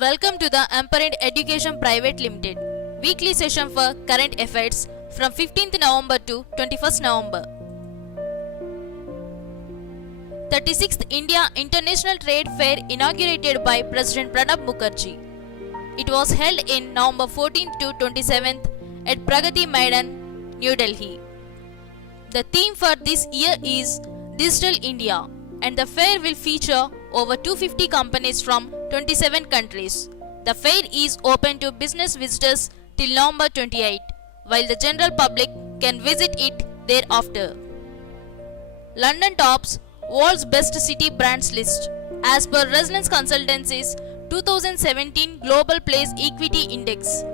Welcome to the Emperor Education Private Limited weekly session for current affairs from 15th November to 21st November. 36th India International Trade Fair inaugurated by President Pranab Mukherjee. It was held in November 14th to 27th at Pragati Maidan, New Delhi. The theme for this year is Digital India, and the fair will feature over 250 companies from 27 countries. The fair is open to business visitors till November 28, while the general public can visit it thereafter. London tops world's best city brands list. As per Resonance Consultancy's 2017 Global Place Equity Index,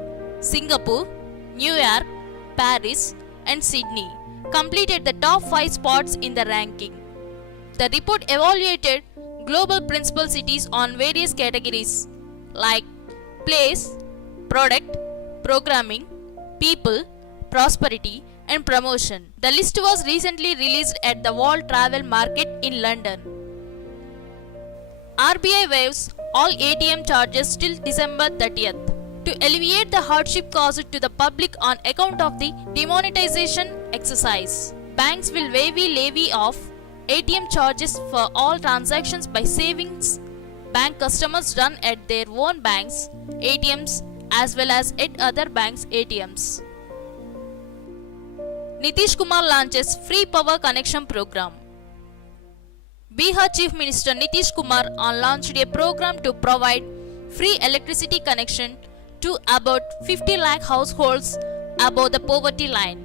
Singapore, New York, Paris, and Sydney completed the top 5 spots in the ranking. The report evaluated global principal cities on various categories like place, product, programming, people, prosperity, and promotion. The list was recently released at the World Travel Market in London. RBI waives all ATM charges till December 30th to alleviate the hardship caused to the public on account of the demonetization exercise. Banks will waive the levy of ATM charges for all transactions by savings bank customers done at their own banks' ATMs as well as at other banks' ATMs. Nitish Kumar launches free power connection program. Bihar Chief Minister Nitish Kumar launched a program to provide free electricity connection to about 50 lakh households above the poverty line.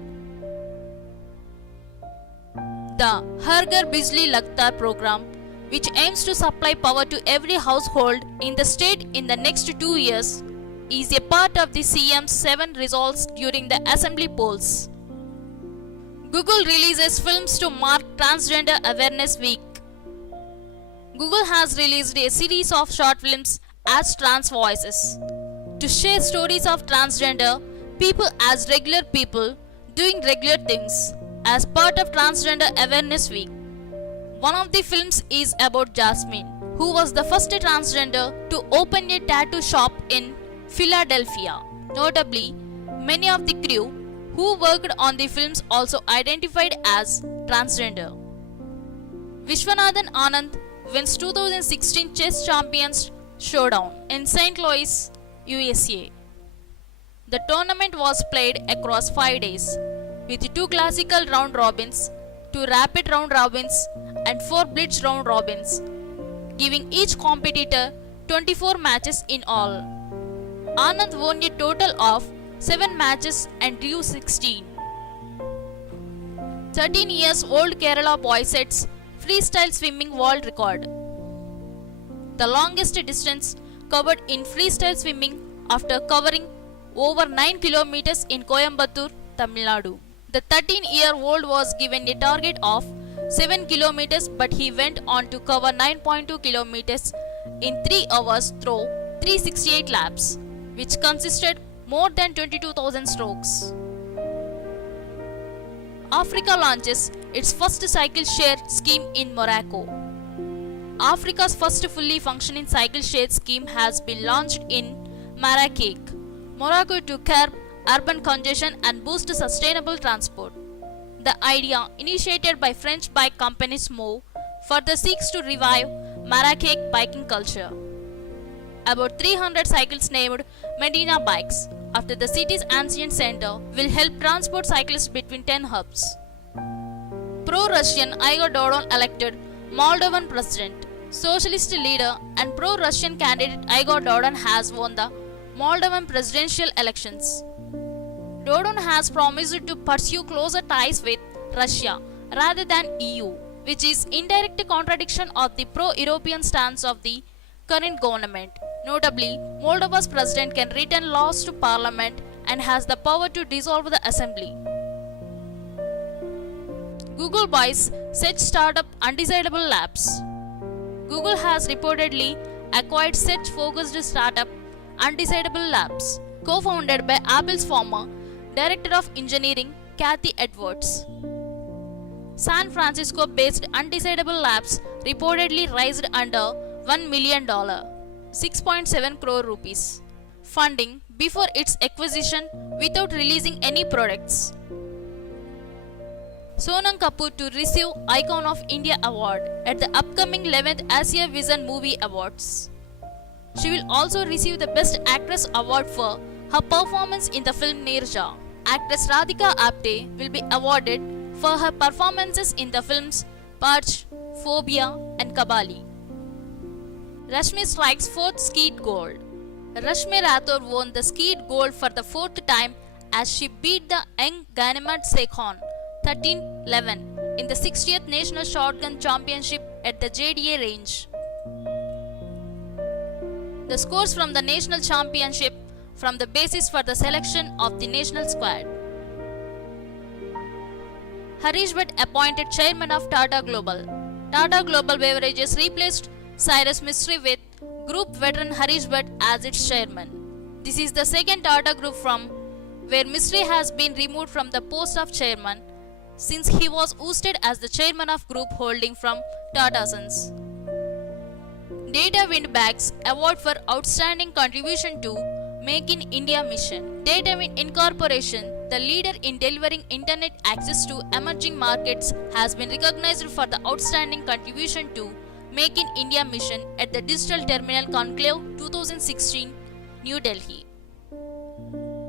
The Har Ghar Bijli Lagta program, which aims to supply power to every household in the state in the next 2 years, is a part of the CM's 7 resolves during the assembly polls. Google releases films to mark Transgender Awareness Week. Google has released a series of short films as Trans Voices to share stories of transgender people as regular people doing regular things as part of Transgender Awareness Week. One of the films is about Jasmine, who was the first transgender to open a tattoo shop in Philadelphia. Notably, many of the crew who worked on the films also identified as transgender. Vishwanathan Anand wins 2016 Chess Champions Showdown in St. Louis, USA. The tournament was played across 5 days, with 2 classical round robins, 2 rapid round robins, and 4 blitz round robins, giving each competitor 24 matches in all. Anand won a total of 7 matches and drew 16. 13 years old Kerala boy sets freestyle swimming world record. The longest distance covered in freestyle swimming after covering over 9 kilometers in Coimbatore, Tamil Nadu. The 13-year-old was given a target of 7 kilometers, but he went on to cover 9.2 kilometers in 3 hours through 368 laps, which consisted more than 22,000 strokes. Africa launches its first cycle share scheme in Morocco. Africa's first fully functioning cycle share scheme has been launched in Marrakech, Morocco, to curb urban congestion and boost sustainable transport. The idea, initiated by French bike company Move, further seeks to revive Marrakech biking culture. About 300 cycles named Medina bikes, after the city's ancient center, will help transport cyclists between 10 hubs. Pro-Russian Igor Dodon elected Moldovan president. Socialist leader and pro-Russian candidate Igor Dodon has won the Moldovan presidential elections. Dodon has promised to pursue closer ties with Russia rather than EU, which is indirect contradiction of the pro-European stance of the current government. Notably, Moldova's president can return laws to parliament and has the power to dissolve the assembly. Google buys Set startup Undecidable Labs. Google has reportedly acquired Search-focused startup Undecidable Labs, co-founded by Apple's former Director of Engineering Kathy Edwards. San Francisco-based Undecidable Labs reportedly raised under $1 million. 6.7 crore rupees. Funding before its acquisition without releasing any products. Sonam Kapoor to receive Icon of India Award at the upcoming 11th Asia Vision Movie Awards. She will also receive the Best Actress Award for her performance in the film Nirja. Actress Radhika Apte will be awarded for her performances in the films Parch, Phobia and Kabali. Rashmi strikes 4th Skeet Gold. Rashmi Rathore won the Skeet Gold for the 4th time as she beat the young Ganimat Sekhon 13-11 in the 60th National Shotgun Championship at the JDA range. The scores from the National Championship from the basis for the selection of the national squad. Harish Bhatt appointed chairman of Tata Global. Tata Global Beverages replaced Cyrus Mistry with group veteran Harish Bhatt as its chairman. This is the second Tata Group from where Mistry has been removed from the post of chairman since he was ousted as the chairman of group holding from Tata Sons. Data Windbags Award for Outstanding Contribution to Make in India Mission. Datawind Incorporation, the leader in delivering internet access to emerging markets, has been recognized for the outstanding contribution to Make in India Mission at the Digital Terminal Conclave 2016, New Delhi.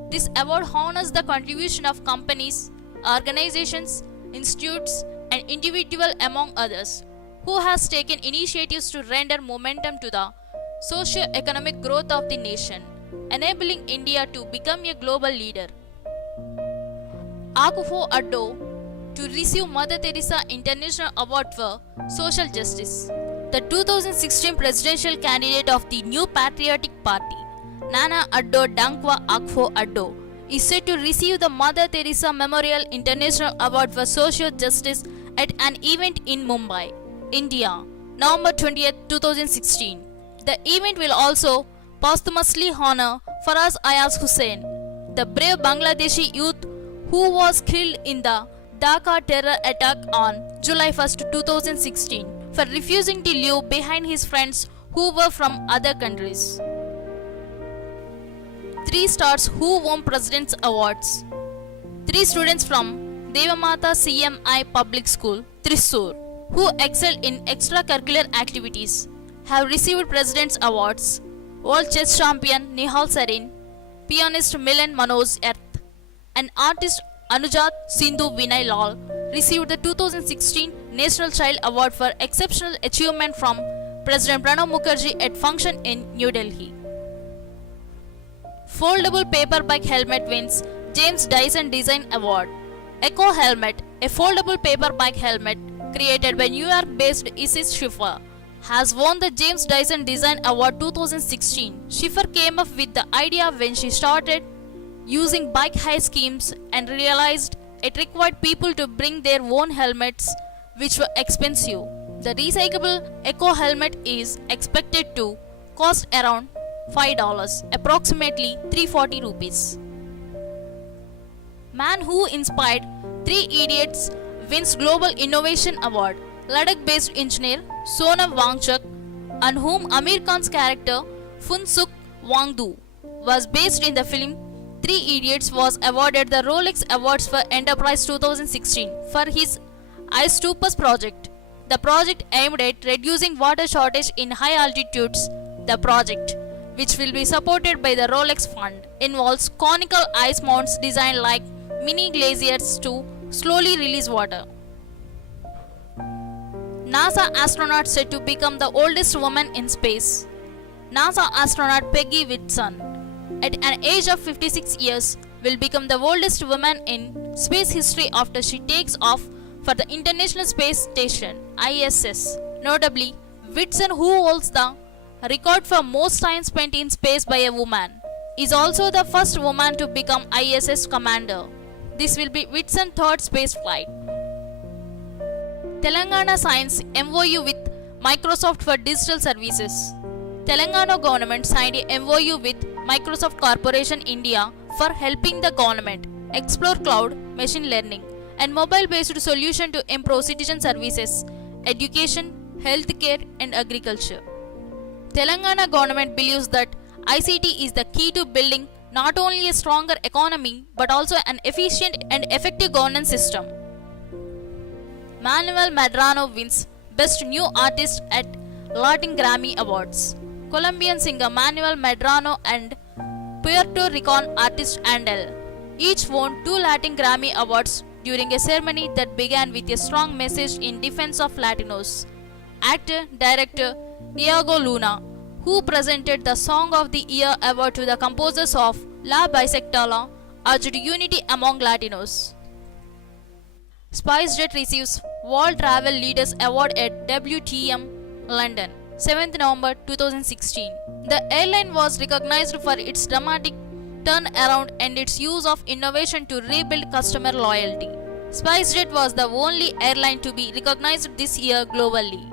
This award honors the contribution of companies, organizations, institutes, and individuals among others who has taken initiatives to render momentum to the socio-economic growth of the nation, enabling India to become a global leader. Akufo Addo to receive Mother Teresa International Award for Social Justice. The 2016 presidential candidate of the New Patriotic Party, Nana Addo Dankwa Akufo Addo, is said to receive the Mother Teresa Memorial International Award for Social Justice at an event in Mumbai, India, November 20, 2016. The event will also posthumously honor Faraz Ayaz Hussain, the brave Bangladeshi youth who was killed in the Dhaka terror attack on July 1, 2016, for refusing to leave behind his friends who were from other countries. 3 stars who won President's Awards. 3 students from Devamata CMI Public School, Thrissur, who excelled in extracurricular activities, have received President's Awards. World Chess Champion Nihal Sarin, pianist Milan Manoj Erth, and artist Anujat Sindhu Vinay Lal received the 2016 National Child Award for Exceptional Achievement from President Pranab Mukherjee at function in New Delhi. Foldable paper bike helmet wins James Dyson Design Award. Echo Helmet, a foldable paper bike helmet created by New York-based Isis Schiffer, has won the James Dyson Design Award 2016. Schiffer came up with the idea when she started using bike hire schemes and realized it required people to bring their own helmets, which were expensive. The recyclable Echo helmet is expected to cost around $5, approximately 340 rupees. Man who inspired 3 idiots wins Global Innovation Award. Ladakh-based engineer Sonam Wangchuk, on whom Amir Khan's character Funsuk Wangdu was based in the film 3 Idiots, was awarded the Rolex Awards for Enterprise 2016 for his iStupus project. The project aimed at reducing water shortage in high altitudes. The project, which will be supported by the Rolex Fund, involves conical ice mounts designed like mini glaciers to slowly release water. NASA astronaut said to become the oldest woman in space. NASA astronaut Peggy Whitson, at an age of 56 years, will become the oldest woman in space history after she takes off for the International Space Station (ISS). Notably, Whitson, who holds the record for most time spent in space by a woman, is also the first woman to become ISS commander. This will be Whitson's 3rd space flight. Telangana signs MOU with Microsoft for digital services. Telangana government signed a MOU with Microsoft Corporation India for helping the government explore cloud, machine learning, and mobile-based solution to improve citizen services, education, healthcare, and agriculture. Telangana government believes that ICT is the key to building not only a stronger economy but also an efficient and effective governance system. Manuel Medrano wins Best New Artist at Latin Grammy Awards. Colombian singer Manuel Medrano and Puerto Rican artist Andel each won 2 Latin Grammy Awards during a ceremony that began with a strong message in defense of Latinos. Actor-director Diego Luna, who presented the Song of the Year award to the composers of La Bisectala, urged unity among Latinos. SpiceJet receives World Travel Leaders Award at WTM London, 7th November 2016. The airline was recognized for its dramatic turnaround and its use of innovation to rebuild customer loyalty. SpiceJet was the only airline to be recognized this year globally.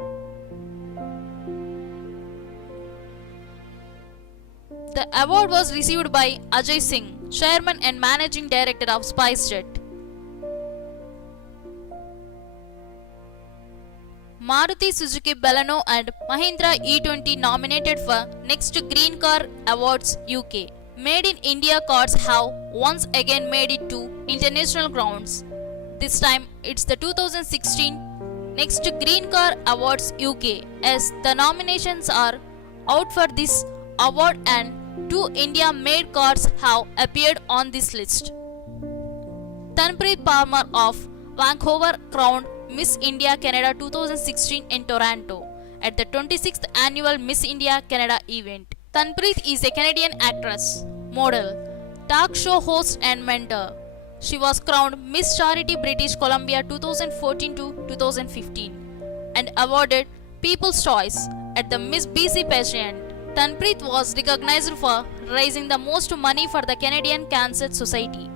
The award was received by Ajay Singh, Chairman and Managing Director of SpiceJet. Maruti Suzuki Baleno and Mahindra E20 nominated for Next Green Car Awards UK. Made in India cars have once again made it to international grounds. This time it's the 2016 Next Green Car Awards UK, as the nominations are out for this award and 2 India-made cars have appeared on this list. Tanpreet Parmar of Vancouver crowned Miss India Canada 2016 in Toronto at the 26th annual Miss India Canada event. Tanpreet is a Canadian actress, model, talk show host and mentor. She was crowned Miss Charity British Columbia 2014 to 2015 and awarded People's Choice at the Miss BC pageant. Tanpreet was recognized for raising the most money for the Canadian Cancer Society.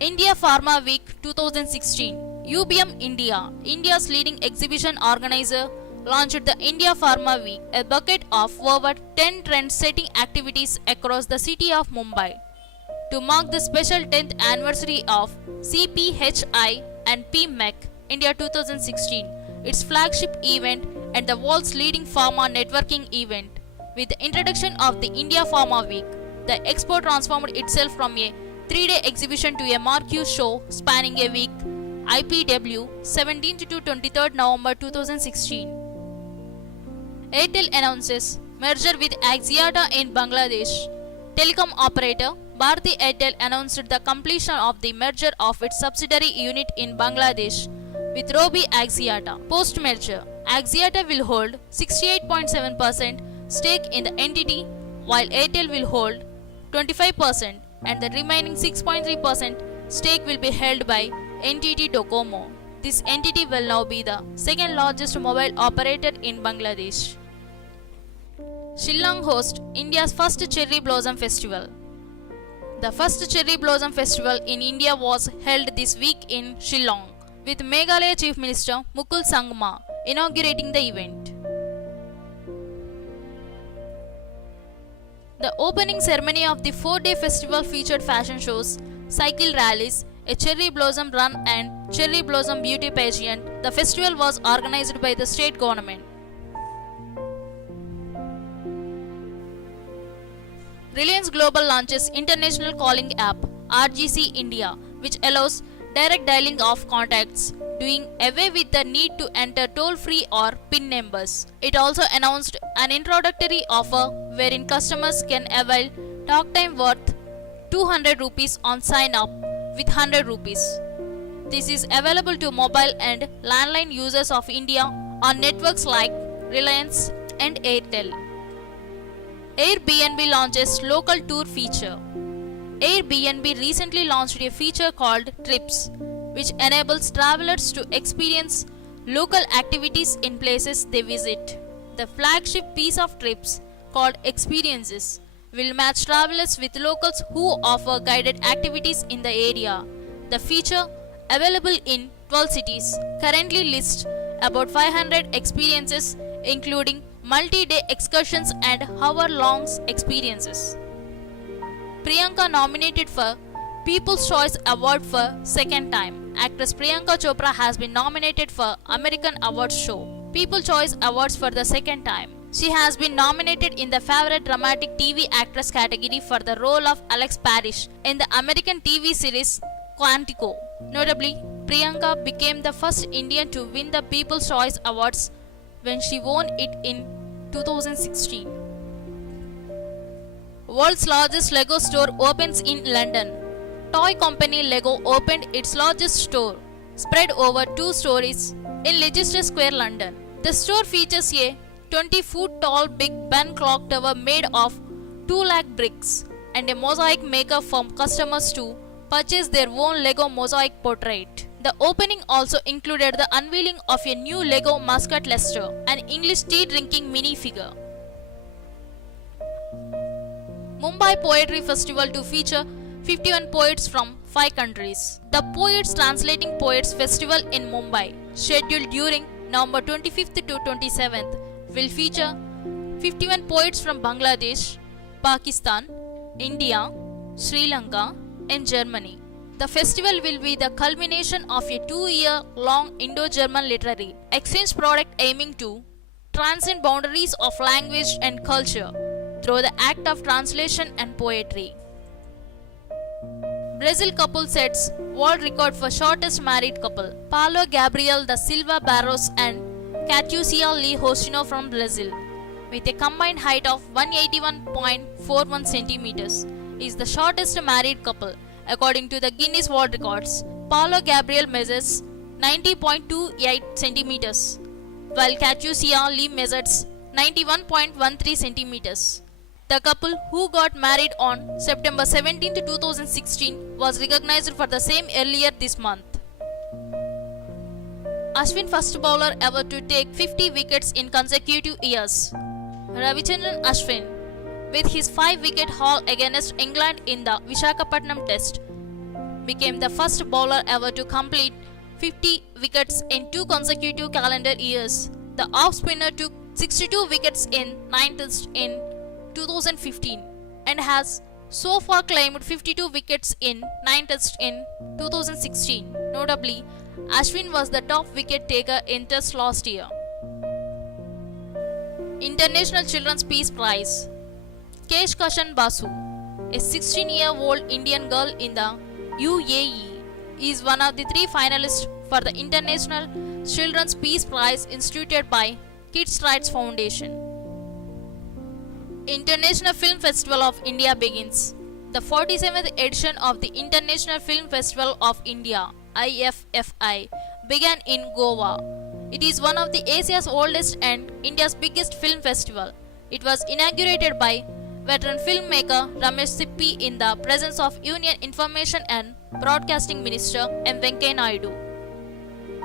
India Pharma Week 2016. UBM India, India's leading exhibition organizer, launched the India Pharma Week, a bucket of over 10 trend-setting activities across the city of Mumbai. To mark the special 10th anniversary of CPHI and PMEC India 2016, its flagship event and the world's leading pharma networking event. With the introduction of the India Pharma Week, the expo transformed itself from a 3-day exhibition to a marquee show spanning a week. IPW 17th to 23rd November 2016. Airtel announces merger with Axiata in Bangladesh. Telecom operator Bharti Airtel announced the completion of the merger of its subsidiary unit in Bangladesh with Robi Axiata. Post-merger, Axiata will hold 68.7% stake in the entity, while Airtel will hold 25% and the remaining 6.3% stake will be held by NTT Docomo. This entity will now be the second largest mobile operator in Bangladesh. Shillong hosts India's first Cherry Blossom Festival. The first Cherry Blossom Festival in India was held this week in Shillong, with Meghalaya Chief Minister Mukul Sangma inaugurating the event. The opening ceremony of the 4-day festival featured fashion shows, cycle rallies, a cherry blossom run and cherry blossom beauty pageant. The festival was organized by the state government. Reliance Global launches International Calling App RGC India, which allows direct dialing of contacts, doing away with the need to enter toll-free or PIN numbers. It also announced an introductory offer wherein customers can avail talk time worth 200 rupees on sign up with 100 rupees. This is available to mobile and landline users of India on networks like Reliance and Airtel. Airbnb launches local tour feature. Airbnb recently launched a feature called Trips, which enables travelers to experience local activities in places they visit. The flagship piece of Trips, called Experiences, will match travelers with locals who offer guided activities in the area. The feature, available in 12 cities, currently lists about 500 experiences, including multi-day excursions and hour-long experiences. Priyanka nominated for People's Choice Award for second time. Actress Priyanka Chopra has been nominated for American Awards show People's Choice Awards for the second time. She has been nominated in the Favorite Dramatic TV Actress category for the role of Alex Parrish in the American TV series Quantico. Notably, Priyanka became the first Indian to win the People's Choice Awards when she won it in 2016. World's largest Lego store opens in London. Toy company Lego opened its largest store, spread over 2 stories, in Leicester Square, London. The store features a 20-foot tall Big Ben clock tower made of 2 lakh bricks and a mosaic maker for customers to purchase their own Lego mosaic portrait. The opening also included the unveiling of a new Lego mascot Lester, an English tea drinking minifigure. Mumbai Poetry Festival to feature 51 poets from 5 countries. The Poets Translating Poets Festival in Mumbai, scheduled during November 25th to 27th, will feature 51 poets from Bangladesh, Pakistan, India, Sri Lanka, and Germany. The festival will be the culmination of a 2-year-long Indo-German literary exchange project aiming to transcend boundaries of language and culture through the act of translation and poetry. Brazil couple sets world record for shortest married couple. Paulo Gabriel da Silva Barros and Catiucia Lee Hostino from Brazil, with a combined height of 181.41 centimeters, is the shortest married couple according to the Guinness World Records. Paulo Gabriel measures 90.28 centimeters, while Catiucia Lee measures 91.13 centimeters. The couple, who got married on September 17, 2016, was recognized for the same earlier this month. Ashwin, first bowler ever to take 50 wickets in consecutive years. Ravichandran Ashwin, with his 5-wicket haul against England in the Visakhapatnam Test, became the first bowler ever to complete 50 wickets in 2 consecutive calendar years. The off-spinner took 62 wickets in 9 Tests in 2015 and has so far claimed 52 wickets in 9 Tests in 2016. Notably, Ashwin was the top wicket taker in Test last year. International Children's Peace Prize. Kesh Kashan Basu, a 16-year-old Indian girl in the UAE, is one of the 3 finalists for the International Children's Peace Prize instituted by Kids' Rights Foundation. International Film Festival of India begins. The 47th edition of the International Film Festival of India (IFFI) began in Goa. It is one of the Asia's oldest and India's biggest film festival. It was inaugurated by veteran filmmaker Ramesh Sippy in the presence of Union Information and Broadcasting Minister M. Venkaiah Naidu.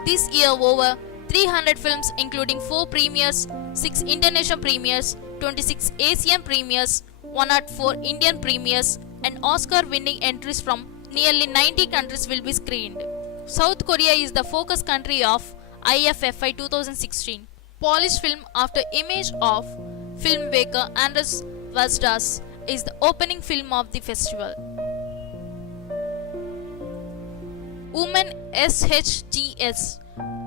This year, over 300 films, including 4 premieres, 6 international premieres, 26 Asian premieres, 104 Indian premieres, and Oscar-winning entries from nearly 90 countries will be screened. South Korea is the focus country of IFFI 2016. Polished film after image of filmmaker Andres Vazdas is the opening film of the festival. Women SHTS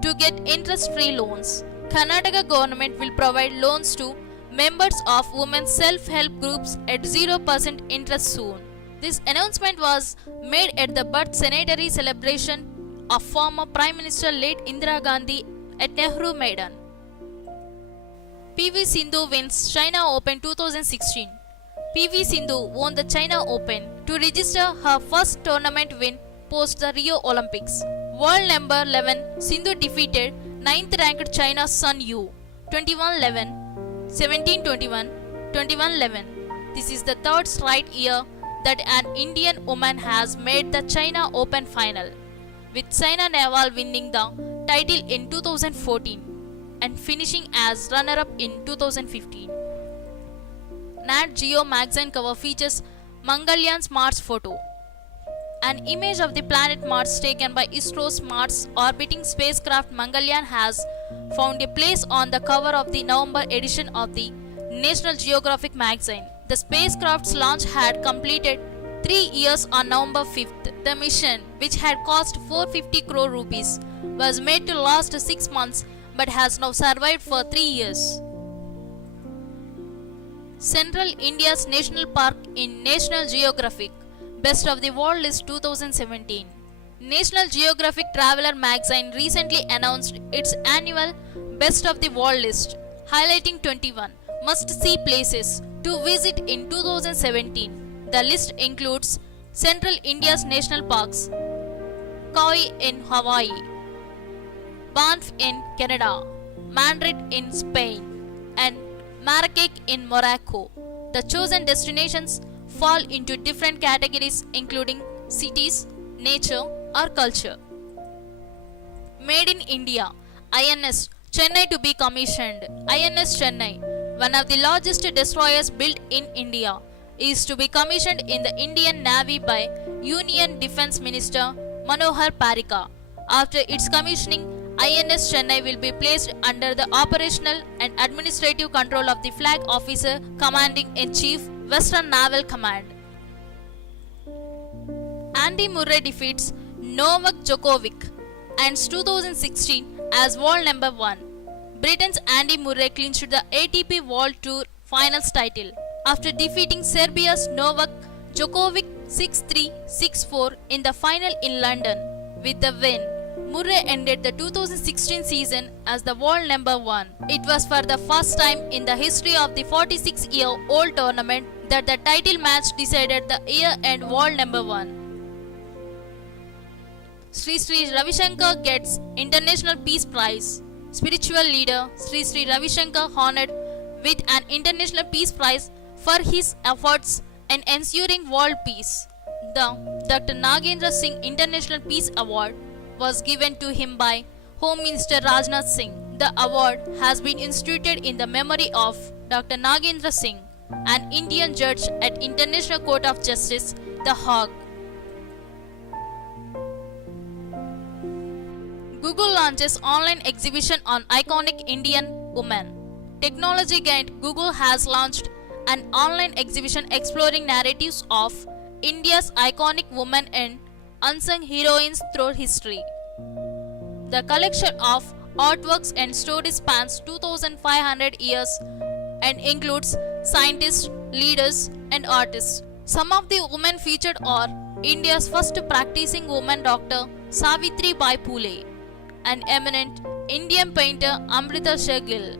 to get interest-free loans. Karnataka government will provide loans to members of women's self-help groups at 0% interest soon. This announcement was made at the birth centenary celebration of former Prime Minister late Indira Gandhi at Nehru Maidan. PV Sindhu wins China Open 2016. PV Sindhu won the China Open to register her first tournament win post the Rio Olympics. World number 11 Sindhu defeated 9th ranked China's Sun Yu 21-11, 17-21, 21-11. This is the 3rd straight year that an Indian woman has made the China Open final, with Saina Nehwal winning the title in 2014 and finishing as runner-up in 2015. Nat Geo magazine cover features Mangalyaan's Mars photo. An image of the planet Mars taken by ISRO's Mars orbiting spacecraft Mangalyaan has found a place on the cover of the November edition of the National Geographic magazine. The spacecraft's launch had completed 3 years on November 5th. The mission, which had cost 450 crore rupees, was made to last 6 months but has now survived for 3 years. Central India's National Park in National Geographic Best of the World List 2017. National Geographic Traveler magazine recently announced its annual Best of the World list, highlighting 21 must-see places to visit in 2017. The list includes Central India's national parks, Kauai in Hawaii, Banff in Canada, Madrid in Spain, and Marrakech in Morocco. The chosen destinations fall into different categories including cities, nature, or culture. Made in India, INS Chennai to be commissioned. INS Chennai, one of the largest destroyers built in India, is to be commissioned in the Indian Navy by Union Defence Minister Manohar Parishkar. After its commissioning, INS Chennai will be placed under the operational and administrative control of the Flag Officer Commanding-in-Chief, Western Naval Command. Andy Murray defeats Novak Djokovic ends 2016 as world number 1. Britain's Andy Murray clinched the ATP World Tour Finals title after defeating Serbia's Novak Djokovic 6-3, 6-4 in the final in London. With the win, Murray ended the 2016 season as the world number 1. It was for the first time in the history of the 46-year-old tournament that the title match decided the year-end world number 1. Sri Sri Ravi Shankar gets International Peace Prize. Spiritual leader Sri Sri Ravi Shankar honored with an International Peace Prize for his efforts in ensuring world peace. The Dr. Nagendra Singh International Peace Award was given to him by Home Minister Rajnath Singh. The award has been instituted in the memory of Dr. Nagendra Singh, an Indian judge at International Court of Justice, The Hague. Google launches online exhibition on iconic Indian women. Technology giant Google has launched an online exhibition exploring narratives of India's iconic women and unsung heroines through history. The collection of artworks and stories spans 2,500 years and includes scientists, leaders, and artists. Some of the women featured are India's first practicing woman doctor Savitri Bai Phule, and eminent Indian painter Amrita Sehgal.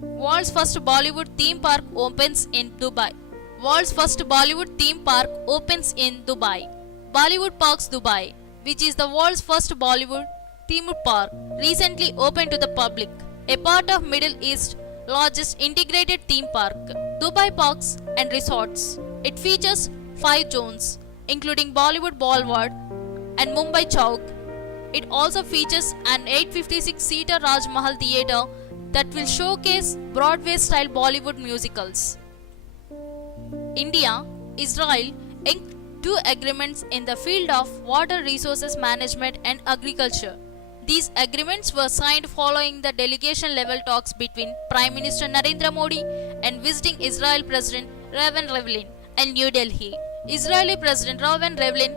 World's first Bollywood theme park opens in Dubai. World's first Bollywood theme park opens in Dubai. Bollywood Parks Dubai, which is the world's first Bollywood theme park, recently opened to the public, a part of Middle East's largest integrated theme park, Dubai Parks and Resorts. It features 5 zones, including Bollywood Boulevard and Mumbai Chowk. It also features an 856-seater Raj Mahal theatre that will showcase Broadway-style Bollywood musicals. India, Israel inked 2 agreements in the field of water resources management and agriculture. These agreements were signed following the delegation-level talks between Prime Minister Narendra Modi and visiting Israel President Reuven Rivlin in New Delhi. Israeli President Reuven Rivlin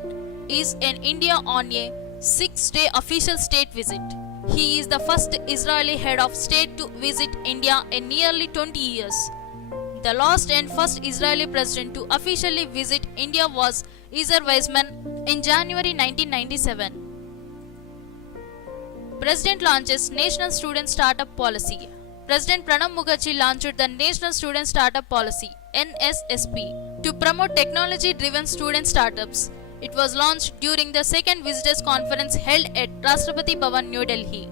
is in India on a 6-day official state visit. He is the first Israeli head of state to visit India in nearly 20 years. The last and first Israeli president to officially visit India was Ezer Weizmann in January 1997. President launches National Student Startup Policy. President Pranab Mukherjee launched the National Student Startup Policy (NSSP) to promote technology-driven student startups. It was launched during the second Visitors Conference held at Rashtrapati Bhavan, New Delhi.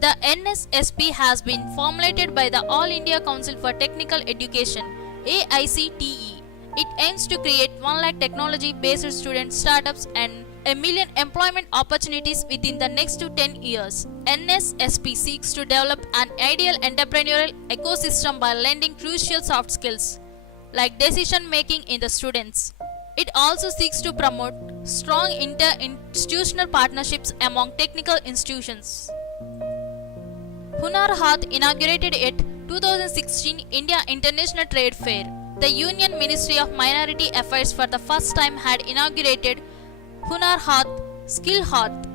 The NSSP has been formulated by the All India Council for Technical Education (AICTE). It aims to create 1 lakh technology-based student startups and 1 million employment opportunities within the next 10 years. NSSP seeks to develop an ideal entrepreneurial ecosystem by lending crucial soft skills like decision-making in the students. It also seeks to promote strong inter-institutional partnerships among technical institutions. Hunar Haat inaugurated at 2016 India International Trade Fair. The Union Ministry of Minority Affairs for the first time had inaugurated Hunar Haat Skill Haat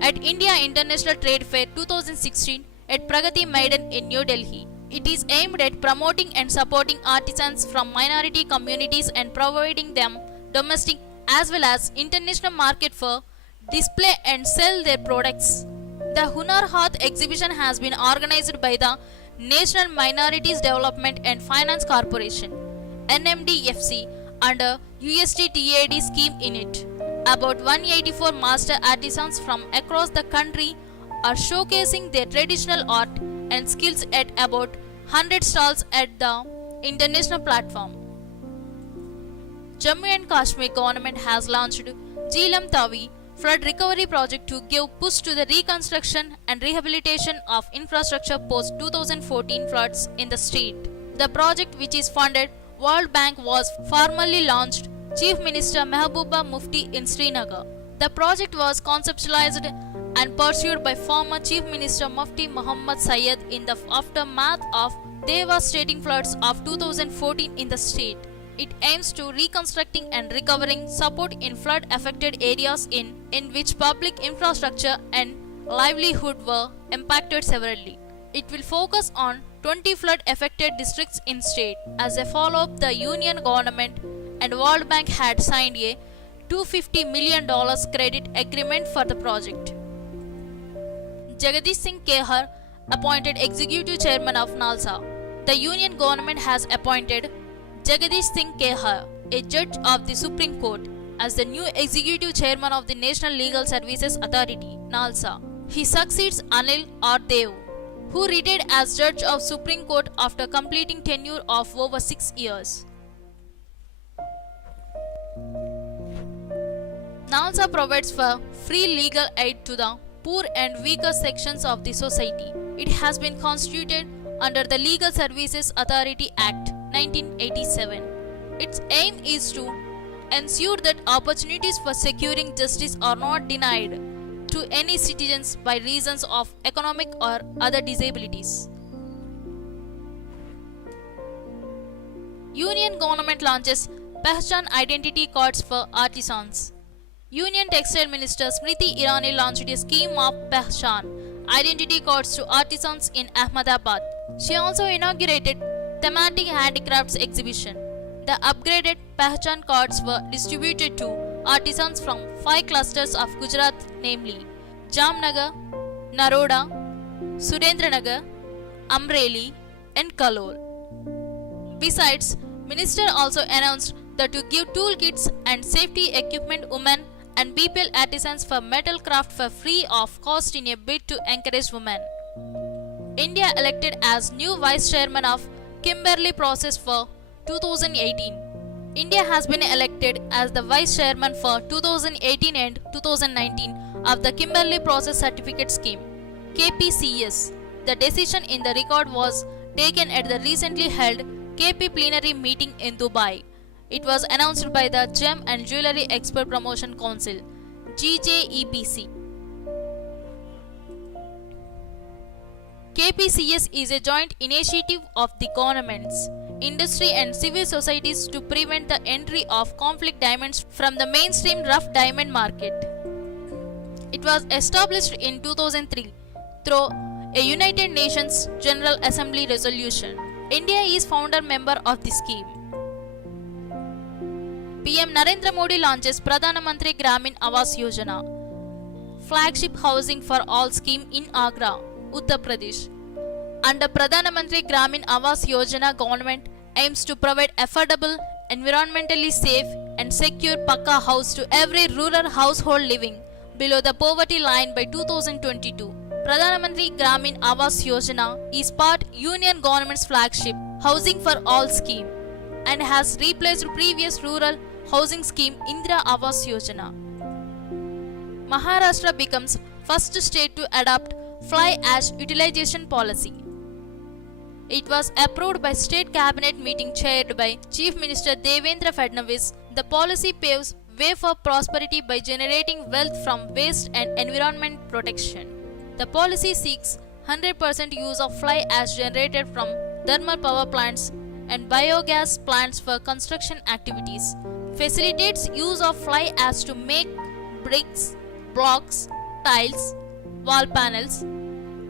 at India International Trade Fair 2016 at Pragati Maidan in New Delhi. It is aimed at promoting and supporting artisans from minority communities and providing them domestic as well as international market for display and sell their products. The Hunar Hath exhibition has been organized by the National Minorities Development and Finance Corporation (NMDFC) under USDTAD scheme in it. About 184 master artisans from across the country are showcasing their traditional art and skills at about 100 stalls at the international platform. Jammu and Kashmir government has launched Jhelum Tawi flood recovery project to give push to the reconstruction and rehabilitation of infrastructure post 2014 floods in the state. The project, which is funded World Bank, was formally launched Chief Minister Mehbooba Mufti in Srinagar. The project was conceptualized and pursued by former Chief Minister Mufti Muhammad Syed in the aftermath of devastating floods of 2014 in the state. It aims to reconstructing and recovering support in flood affected areas in which public infrastructure and livelihood were impacted severely. It will focus on 20 flood affected districts in state. As a follow-up, the Union government and World Bank had signed a $250 million credit agreement for the project. Jagadish Singh Kehar appointed Executive Chairman of NALSA. The Union government has appointed Jagadish Singh Kehar, a judge of the Supreme Court, as the new Executive Chairman of the National Legal Services Authority (NALSA). He succeeds Anil R. Dev, who retired as judge of Supreme Court after completing tenure of over 6 years. NALSA provides for free legal aid to the poor and weaker sections of the society. It has been constituted under the Legal Services Authority Act 1987. Its aim is to ensure that opportunities for securing justice are not denied to any citizens by reasons of economic or other disabilities. Union government launches Pehchan identity cards for artisans. Union Textile Minister Smriti Irani launched a scheme of Pehchan identity cards to artisans in Ahmedabad. She also inaugurated thematic handicrafts exhibition. The upgraded Pehchan cards were distributed to artisans from 5 clusters of Gujarat, namely Jamnagar, Naroda, Surendranagar, Amreli, and Kalol. Besides, Minister also announced that to give toolkits and safety equipment women and BPL artisans for metal craft for free of cost in a bid to encourage women. India elected as new Vice Chairman of Kimberley Process for 2018. India has been elected as the Vice Chairman for 2018 and 2019 of the Kimberley Process Certificate Scheme (KPCS). The decision in the record was taken at the recently held KP plenary meeting in Dubai. It was announced by the Gem and Jewellery Export Promotion Council (GJEPC). KPCS is a joint initiative of the governments, industry and civil societies to prevent the entry of conflict diamonds from the mainstream rough diamond market. It was established in 2003 through a United Nations General Assembly resolution. India is founder member of the scheme. PM Narendra Modi launches Pradhan Mantri Gramin Awas Yojana, flagship housing for all scheme in Agra, Uttar Pradesh. Under Pradhan Mantri Gramin Awas Yojana, government aims to provide affordable, environmentally safe and secure Pakka house to every rural household living below the poverty line by 2022. Pradhan Mantri Gramin Awas Yojana is part Union government's flagship housing for all scheme and has replaced previous rural housing scheme Indira Awas Yojana. Maharashtra becomes first state to adopt fly ash utilization policy. It was approved by State Cabinet meeting chaired by Chief Minister Devendra Fadnavis. The policy paves way for prosperity by generating wealth from waste and environment protection. The policy seeks 100% use of fly ash generated from thermal power plants and biogas plants for construction activities, facilitates use of fly ash to make bricks, blocks, tiles, wall panels,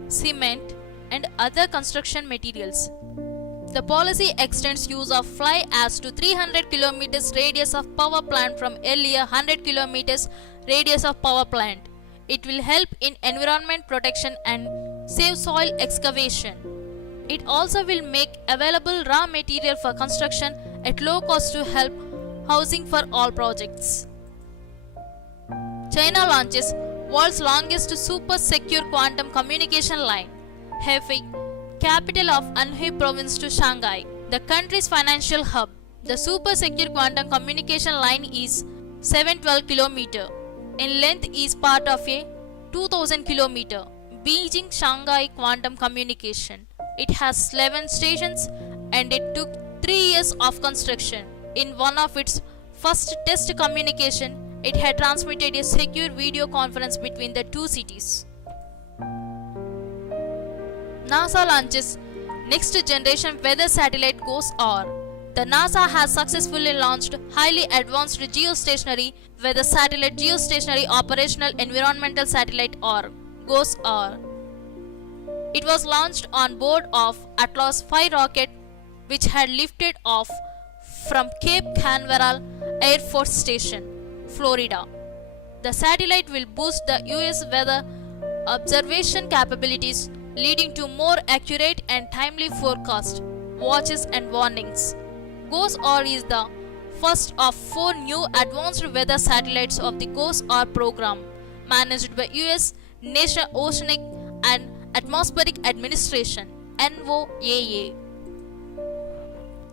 cement, and other construction materials. The policy extends use of fly ash to 300 kilometers radius of power plant from earlier 100 kilometers radius of power plant. It will help in environment protection and save soil excavation. It also will make available raw material for construction at low cost to help housing for all projects. China launches world's longest super secure quantum communication line, Hefei, capital of Anhui province to Shanghai, the country's financial hub. The super secure quantum communication line is 712 km in length, is part of a 2000 km Beijing-Shanghai quantum communication. It has 11 stations and it took 3 years of construction. In one of its first test communication, it had transmitted a secure video conference between the two cities. NASA launches next generation weather satellite GOES-R. The NASA has successfully launched highly advanced geostationary weather satellite Geostationary Operational Environmental Satellite or GOES-R. It was launched on board of Atlas V rocket which had lifted off from Cape Canaveral Air Force Station, Florida. The satellite will boost the US weather observation capabilities, leading to more accurate and timely forecast, watches and warnings. GOES-R is the first of 4 new advanced weather satellites of the GOES-R program, managed by US National Oceanic and Atmospheric Administration (NOAA).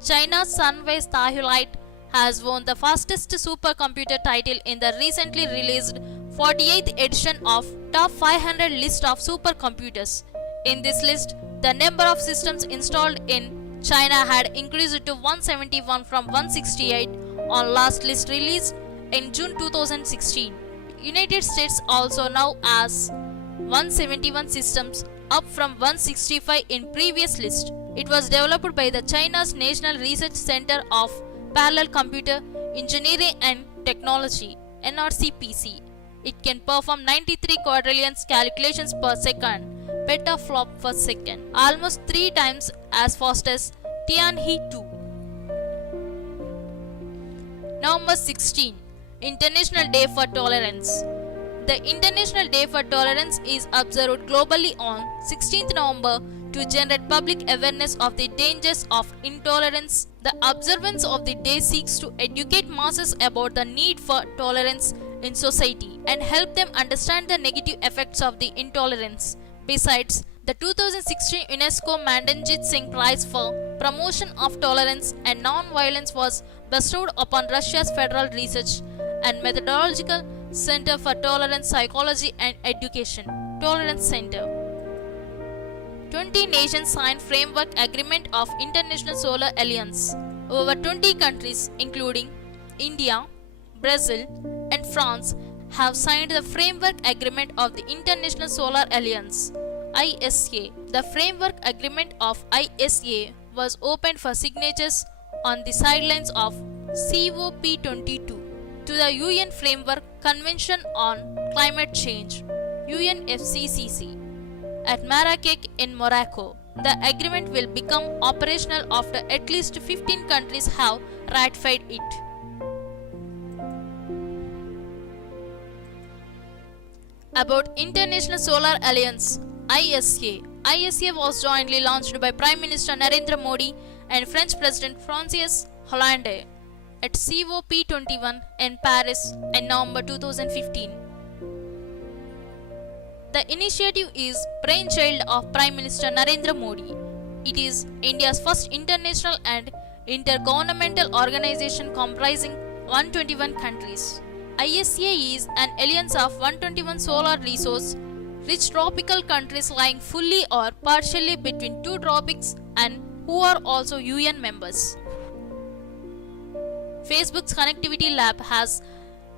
China's Sunwise Taihuite has won the fastest supercomputer title in the recently released 48th edition of Top 500 list of supercomputers. In this list, the number of systems installed in China had increased to 171 from 168 on last list released in June 2016. United States also now has 171 systems, up from 165 in previous list. It was developed by the China's National Research Center of Parallel Computer Engineering and Technology (NRCPC). It can perform 93 quadrillion calculations per second, petaflop per second, almost 3 times as fast as Tianhe 2. November 16, International Day for Tolerance. The International Day for Tolerance is observed globally on 16th November to generate public awareness of the dangers of intolerance. The observance of the day seeks to educate masses about the need for tolerance in society and help them understand the negative effects of the intolerance. Besides, the 2016 UNESCO Mandanjit Singh Prize for Promotion of Tolerance and Non-Violence was bestowed upon Russia's Federal Research and Methodological Center for Tolerance Psychology and Education, Tolerance Center. 20 nations signed Framework Agreement of International Solar Alliance. Over 20 countries, including India, Brazil, and France, have signed the Framework Agreement of the International Solar Alliance, ISA. The Framework Agreement of ISA was opened for signatures on the sidelines of COP22 to the UN Framework Convention on Climate Change, UNFCCC, at Marrakech in Morocco. The agreement will become operational after at least 15 countries have ratified it. About International Solar Alliance (ISA). ISA was jointly launched by Prime Minister Narendra Modi and French President François Hollande at COP21 in Paris in November 2015. The initiative is brainchild of Prime Minister Narendra Modi. It is India's first international and intergovernmental organization comprising 121 countries. ISA is an alliance of 121 solar resource-rich tropical countries lying fully or partially between two tropics and who are also UN members. Facebook's Connectivity Lab has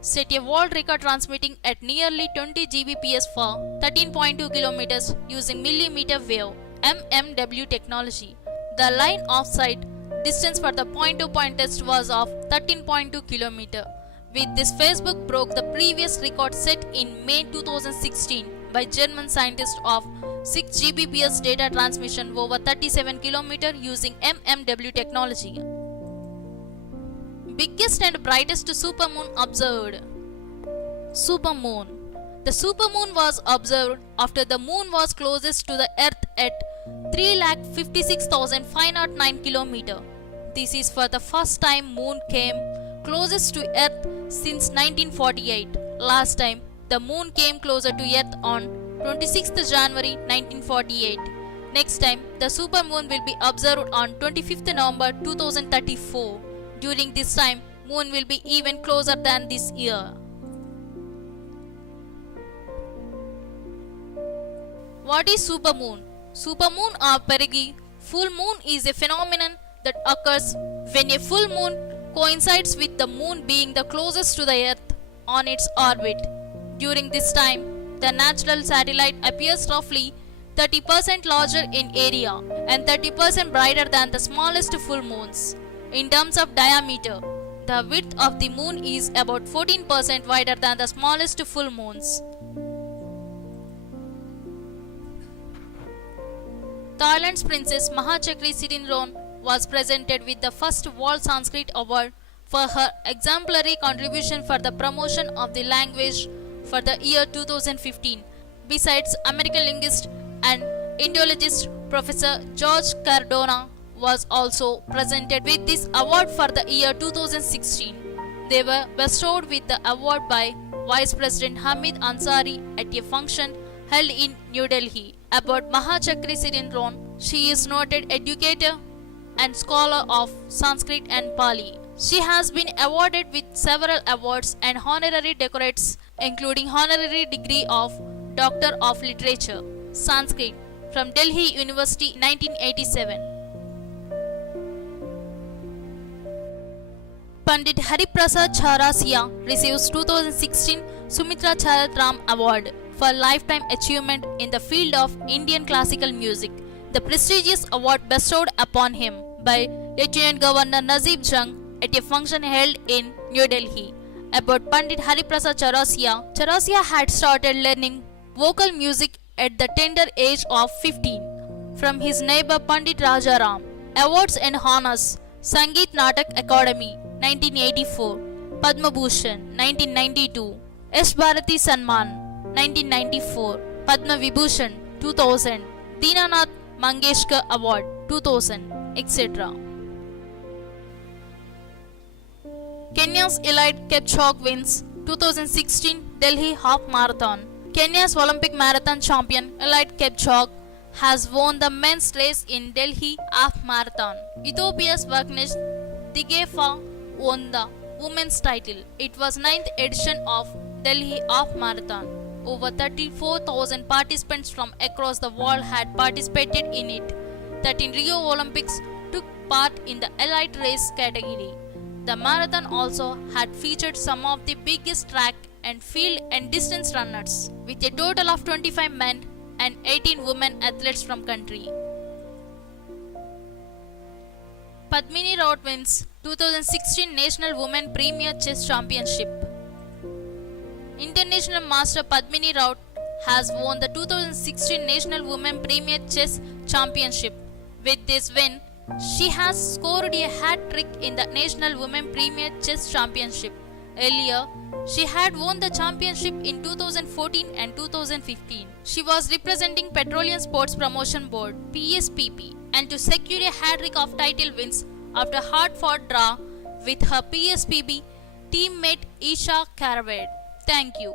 set a world record transmitting at nearly 20 Gbps for 13.2 km using millimeter wave (mmW) technology. The line of sight distance for the point-to-point test was of 13.2 km. With this, Facebook broke the previous record set in May 2016 by German scientists of 6 Gbps data transmission over 37 km using mmW technology. Biggest and brightest supermoon observed. Supermoon. The supermoon was observed after the moon was closest to the earth at 3,56,509 km. This is for the first time moon came closest to earth since 1948. Last time the moon came closer to earth on 26th January 1948. Next time the supermoon will be observed on 25th November 2034. During this time moon will be even closer than this year. What is supermoon? Supermoon or perigee full moon is a phenomenon that occurs when a full moon coincides with the moon being the closest to the earth on its orbit. During this time, the natural satellite appears roughly 30% larger in area and 30% brighter than the smallest full moons. In terms of diameter, the width of the moon is about 14% wider than the smallest full moons. Thailand's Princess Mahachakri Sirinron was presented with the first World Sanskrit Award for her exemplary contribution for the promotion of the language for the year 2015. Besides, American linguist and Indologist Professor George Cardona was also presented with this award for the year 2016. They were bestowed with the award by Vice President Hamid Ansari at a function held in New Delhi. About Mahachakri Sirinron, she is noted educator and scholar of Sanskrit and Pali. She has been awarded with several awards and honorary decorates, including honorary degree of Doctor of Literature, Sanskrit from Delhi University 1987. Pandit Hariprasad Chaurasia receives 2016 Sumitra Charatram Award for lifetime achievement in the field of Indian classical music. The prestigious award bestowed upon him by Lieutenant Governor Nazib Jung at a function held in New Delhi. About Pandit Hariprasad Chaurasia, Chaurasia had started learning vocal music at the tender age of 15 from his neighbor Pandit Rajaram. Awards and honors: Sangeet Natak Academy 1984, Padma Bhushan 1992, S. Bharati Sanman 1994, Padma Vibhushan 2000, Dinanath Mangeshkar Award 2000, etc. Kenya's Elite Kipchoge wins 2016 Delhi Half Marathon. Kenya's Olympic marathon champion Elite Kipchoge has won the men's race in Delhi Half Marathon. Ethiopia's Wagnesh Digefa won the women's title. It was 9th edition of Delhi Half Marathon. Over 34,000 participants from across the world had participated in it. 13 Rio Olympics took part in the elite race category. The marathon also had featured some of the biggest track and field and distance runners, with a total of 25 men and 18 women athletes from country. Padmini Rao wins 2016 National Women Premier Chess Championship. International Master Padmini Rao has won the 2016 National Women Premier Chess Championship. With this win, she has scored a hat-trick in the National Women Premier Chess Championship. Earlier, she had won the championship in 2014 and 2015. She was representing Petroleum Sports Promotion Board (PSPP) and to secure a hat-trick of title wins after hard-fought draw with her PSPB teammate Isha Karawed. Thank you.